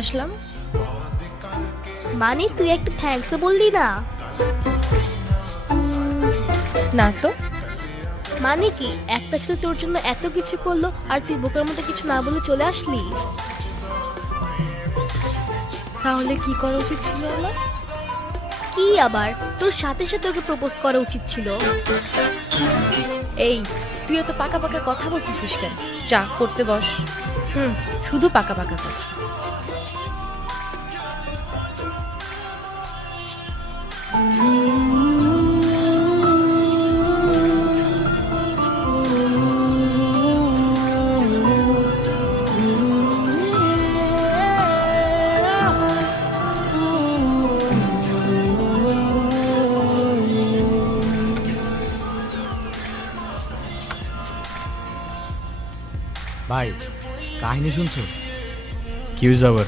আসলাম। মানে তুই একটা থ্যাঙ্কস বললি না? না তো। মানে কি, একটা ছেলে তোর জন্য এত কিছু করলো আর তুই বোকার মতো কিছু না বলে চলে আসলি? তাহলে কি করা উচিত ছিল আমার? কি আবার, তোর সাথে সাথে ওকে প্রপোজ করা উচিত ছিল। এই, তুই এত পাকা পাকা কথা বলতেছিস কেন? যা করতে বস। শুধু পাকা পাকা কথা। ভাই, কাহিনী শুনছো? কি হয়েছে আবার?